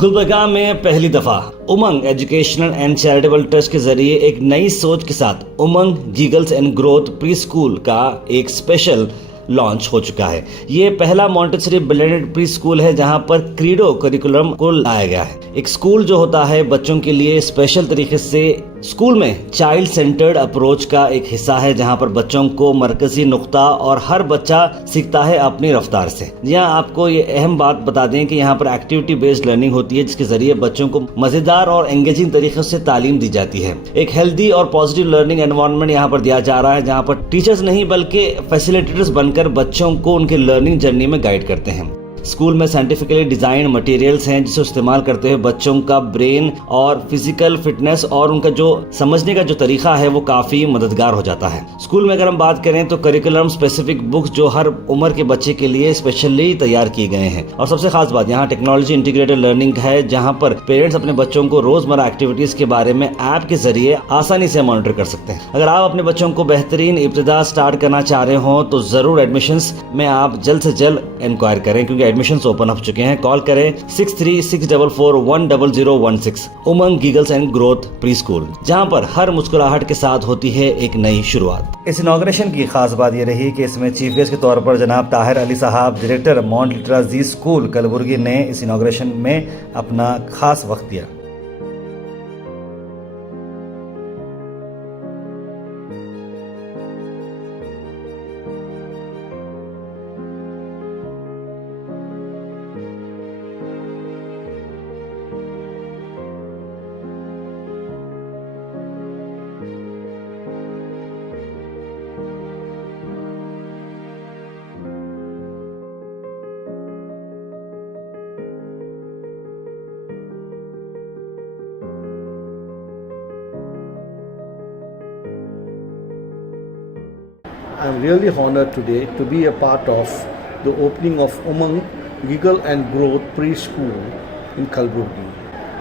गुलबर्गा में पहली दफा Umang educational and charitable trust के जरिए एक नई सोच के साथ Umang giggles and growth pre school का एक स्पेशल लॉन्च हो चुका है। ये पहला मॉन्टेसरी ब्लेंडेड प्री स्कूल है जहां पर क्रीडो करिकुलम को लाया गया है। एक स्कूल जो होता है बच्चों के लिए स्पेशल तरीके से स्कूल में चाइल्ड सेंटर्ड अप्रोच का एक हिस्सा है, जहां पर बच्चों को मरकजी नुक्ता और हर बच्चा सीखता है अपनी रफ्तार से। यहाँ आपको ये अहम बात बता दें कि यहाँ पर एक्टिविटी बेस्ड लर्निंग होती है, जिसके जरिए बच्चों को मजेदार और एंगेजिंग तरीके से तालीम दी जाती है। एक हेल्दी और पॉजिटिव लर्निंग एनवायरनमेंट यहाँ पर दिया जा रहा है, जहाँ पर टीचर्स नहीं बल्कि फैसिलिटेटर्स बनकर बच्चों को उनके लर्निंग जर्नी में गाइड करते हैं। स्कूल में साइंटिफिकली डिजाइन मटेरियल्स हैं जिसे इस्तेमाल करते हुए बच्चों का ब्रेन और फिजिकल फिटनेस और उनका जो समझने का जो तरीका है वो काफी मददगार हो जाता है। स्कूल में अगर हम बात करें तो करिकुलम स्पेसिफिक बुक्स जो हर उम्र के बच्चे के लिए स्पेशली तैयार किए गए हैं। और सबसे खास बात यहाँ टेक्नोलॉजी इंटीग्रेटेड लर्निंग है, जहाँ पर पेरेंट्स अपने बच्चों को रोजमर्रा एक्टिविटीज के बारे में ऐप के जरिए आसानी से मॉनिटर कर सकते हैं। अगर आप अपने बच्चों को बेहतरीन इब्तिदा स्टार्ट करना चाह रहे हो तो जरूर एडमिशंस में आप जल्द से जल्द इंक्वायर करें, क्योंकि एडमिशंस ओपन हो चुके हैं। कॉल करें 6364410016 Umang giggles and growth pre school, जहां पर हर मुस्कुराहट के साथ होती है एक नई शुरुआत। इस इनॉग्रेशन की खास बात यह रही कि इसमें चीफ गेस्ट के तौर पर जनाब ताहिर अली साहब, डायरेक्टर माउंट लिटरा जी स्कूल कलबुर्गी ने इस इनॉग्रेशन में अपना खास वक्त दिया। I'm really honored today to be a part of the opening of Umang Giggle and Growth Preschool in Kalburgi.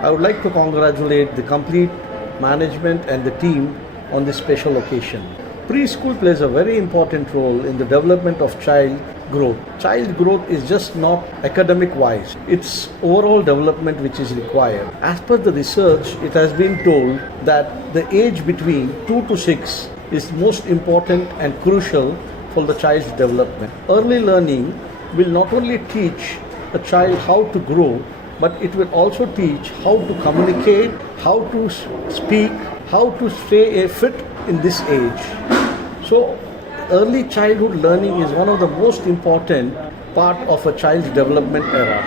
I would like to congratulate the complete management and the team on this special occasion. Preschool plays a very important role in the development of child growth. Child growth is just not academic wise, it's overall development which is required. As per the research, it has been told that the age between 2 to 6 is most important and crucial for the child's development. Early learning will not only teach a child how to grow, but it will also teach how to communicate, how to speak, how to stay fit in this age. So early childhood learning is one of the most important part of a child's development era.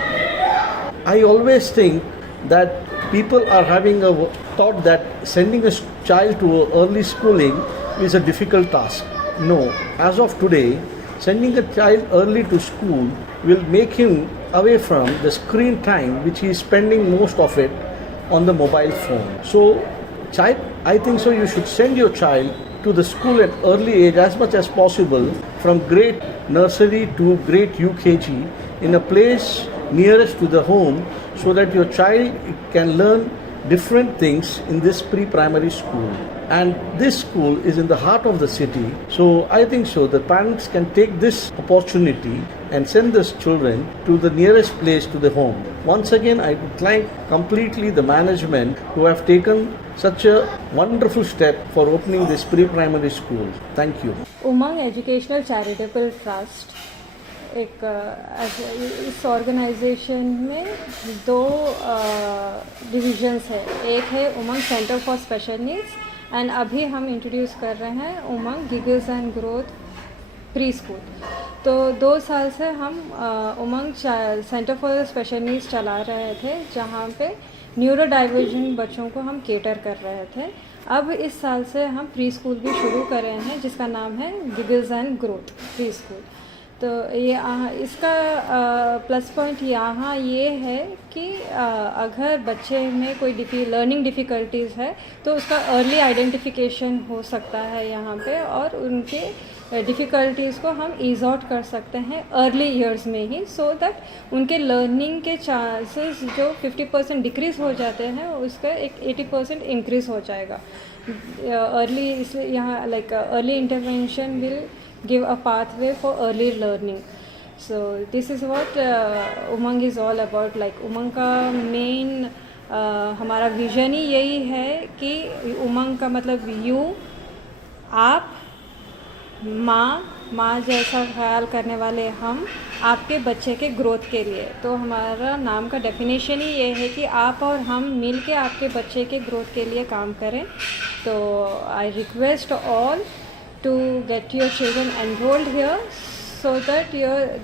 I always think that people are having a thought that sending a child to early schooling is a difficult task. No, as of today, sending a child early to school will make him away from the screen time which he is spending most of it on the mobile phone. So, I think so you should send your child to the school at early age as much as possible, from grade nursery to grade UKG, in a place nearest to the home, so that your child can learn different things in this pre-primary school. And this school is in the heart of the city, so I think so the parents can take this opportunity and send these children to the nearest place to the home. Once again, I would thank completely the management who have taken such a wonderful step for opening this pre-primary school. Thank you. Umang educational charitable trust एक इस organisation में दो divisions है। एक है Umang centre for special needs and अभी हम introduce कर रहे हैं Umang giggles and growth pre school. तो 2 साल से हम Umang centre for special needs चला रहे थे, जहाँ पे न्यूरो डाइवर्जेंट बच्चों को हम केटर कर रहे थे। अब इस साल से हम प्री स्कूल भी शुरू कर रहे हैं, जिसका नाम है giggles and growth pre school. तो ये इसका प्लस पॉइंट यहाँ ये है कि अगर बच्चे में कोई लर्निंग डिफ़िकल्टीज़ है तो उसका अर्ली आइडेंटिफिकेशन हो सकता है यहाँ पे, और उनके डिफ़िकल्टीज़ को हम ईज़ आउट कर सकते हैं अर्ली ईयर्स में ही, सो दैट उनके लर्निंग के चांसेस जो 50% डिक्रीज़ हो जाते हैं उसका एक 80% इंक्रीज़ हो जाएगा अर्ली। इसलिए यहाँ early intervention will give a pathway for early learning. So this is what Umang is all about. Like Umang का मेन हमारा विजन ही यही है कि उमंग का मतलब यू, आप, माँ जैसा ख्याल करने वाले हम आपके बच्चे के ग्रोथ के लिए. तो हमारा नाम का डेफिनेशन ही ये है कि आप और हम मिल के आपके बच्चे के ग्रोथ के लिए काम करें. तो I request all to get your children enrolled here so that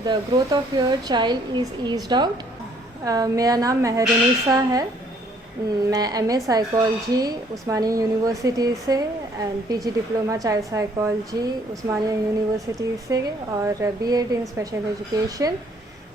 the growth of your child is eased out. मेरा नाम मेहरुनिसा है. मैं एमए साइकोलॉजी उस्मानिया यूनिवर्सिटी से and PG diploma child psychology Osmania university से और BEd in special education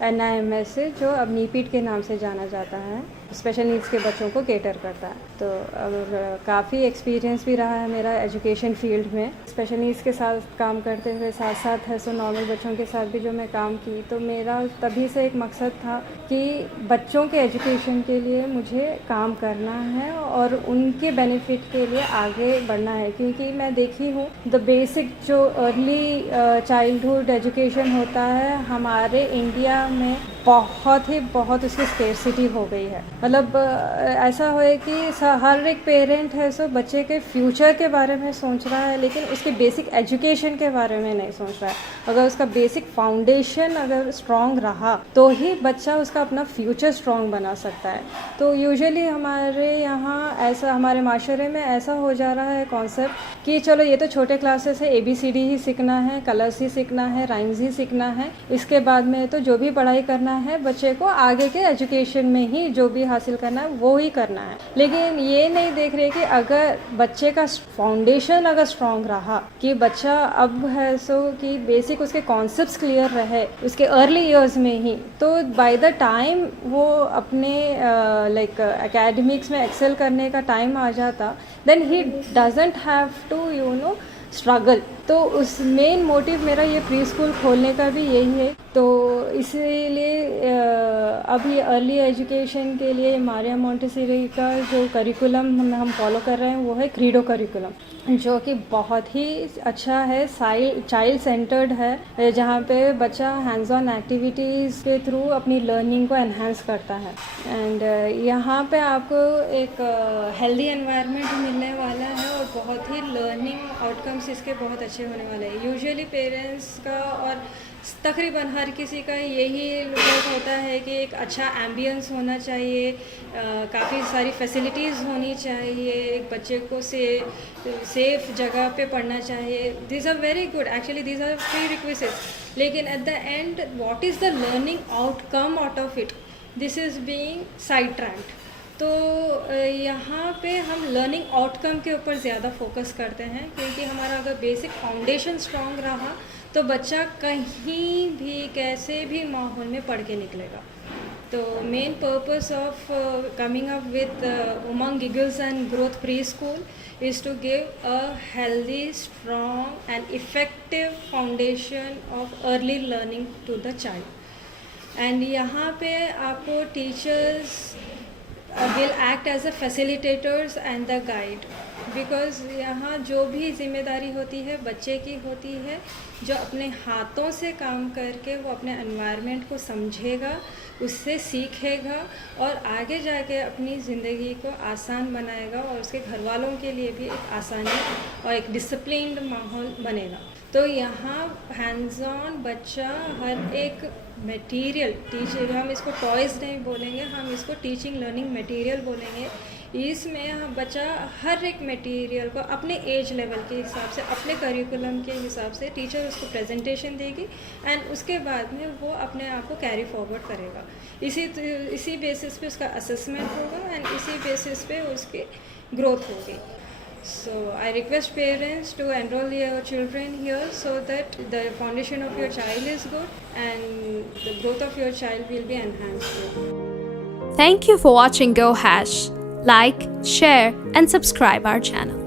NIMS से, जो अब नीपीट के नाम से जाना जाता है, स्पेशल नीड्स के बच्चों को केटर करता है. तो अब काफ़ी एक्सपीरियंस भी रहा है मेरा एजुकेशन फील्ड में. स्पेशल नीड्स के साथ काम करते हुए साथ साथ है सो नॉर्मल बच्चों के साथ भी जो मैं काम की, तो मेरा तभी से एक मकसद था कि बच्चों के एजुकेशन के लिए मुझे काम करना है और उनके बेनिफिट के लिए आगे बढ़ना है. क्योंकि मैं देखी हूँ द बेसिक जो अर्ली चाइल्डहुड एजुकेशन होता है हमारे इंडिया में बहुत उसकी स्केर्सिटी हो गई है. मतलब ऐसा हो कि हर एक पेरेंट है सो बच्चे के फ्यूचर के बारे में सोच रहा है, लेकिन उसके बेसिक एजुकेशन के बारे में नहीं सोच रहा है. अगर उसका बेसिक फाउंडेशन अगर स्ट्रॉन्ग रहा तो ही बच्चा उसका अपना फ्यूचर स्ट्रॉन्ग बना सकता है. तो यूजुअली हमारे यहाँ ऐसा, हमारे माशरे में ऐसा हो जा रहा है कॉन्सेप्ट कि चलो ये तो छोटे क्लासेस है, ABCD ही सीखना है, कलर्स ही सीखना है, राइम्स ही सीखना है, इसके बाद में तो जो भी पढ़ाई करना है बच्चे को आगे के एजुकेशन में ही जो भी हासिल करना है वो ही करना है. लेकिन ये नहीं देख रहे कि अगर बच्चे का फाउंडेशन अगर स्ट्रॉन्ग रहा कि बच्चा अब है सो कि बेसिक उसके कॉन्सेप्ट्स क्लियर रहे उसके अर्ली ईयर्स में ही, तो बाय द टाइम वो अपने लाइक एकेडमिक्स में एक्सेल करने का टाइम आ जाता, then he doesn't have to struggle. तो उस मेन मोटिव मेरा ये प्री स्कूल खोलने का भी यही है. तो इसीलिए अभी अर्ली एजुकेशन के लिए मारिया मोंटेसरी का जो करिकुलम हम फॉलो कर रहे हैं वो है क्रीडो करिकुलम, जो कि बहुत ही अच्छा है, चाइल्ड सेंटर्ड है, जहाँ पे बच्चा हैंड्स ऑन एक्टिविटीज़ के थ्रू अपनी लर्निंग को एनहांस करता है. एंड यहाँ पे आपको एक हेल्दी एनवायरनमेंट मिलने वाला है और बहुत ही लर्निंग आउटकम्स इसके बहुत अच्छे होने वाले हैं. यूजुअली पेरेंट्स का और तकरीबन हर किसी का यही लोग होता है कि एक अच्छा एम्बियंस होना चाहिए, काफ़ी सारी फैसिलिटीज़ होनी चाहिए, एक बच्चे को सेफ जगह पे पढ़ना चाहिए. These are very good, actually these are prerequisites. लेकिन at the end what is the learning outcome out of it, this is being sidetracked. तो यहाँ पे हम लर्निंग आउटकम के ऊपर ज़्यादा फोकस करते हैं, क्योंकि हमारा अगर बेसिक फाउंडेशन स्ट्रॉन्ग रहा तो बच्चा कहीं भी कैसे भी माहौल में पढ़ के निकलेगा. तो main purpose of coming up with Umang giggles and growth pre school is to give a healthy, strong and effective foundation of early learning to the child. And यहाँ पे आपको teachers will act as a facilitators and the guide, because यहाँ जो भी जिम्मेदारी होती है बच्चे की होती है, जो अपने हाथों से काम करके वो अपने एनवायरनमेंट को समझेगा, उससे सीखेगा और आगे जाके अपनी ज़िंदगी को आसान बनाएगा और उसके घर वालों के लिए भी एक आसानी और एक डिसिप्लिन्ड माहौल बनेगा. तो यहाँ हैंड्स ऑन बच्चा हर एक मटेरियल टीचर, हम इसको टॉयज़ नहीं बोलेंगे, हम इसको टीचिंग लर्निंग मटेरियल बोलेंगे. इसमें हम बच्चा हर एक मटेरियल को अपने एज लेवल के हिसाब से, अपने करिकुलम के हिसाब से टीचर उसको प्रेजेंटेशन देगी एंड उसके बाद में वो अपने आप को कैरी फॉरवर्ड करेगा. इसी बेसिस पे उसका असेसमेंट होगा एंड इसी बेसिस पे उसकी ग्रोथ होगी. So I request parents to enroll your children here so that the foundation of your child is good and the growth of your child will be enhanced. Thank you for watching Go Hash. Like, share and subscribe our channel.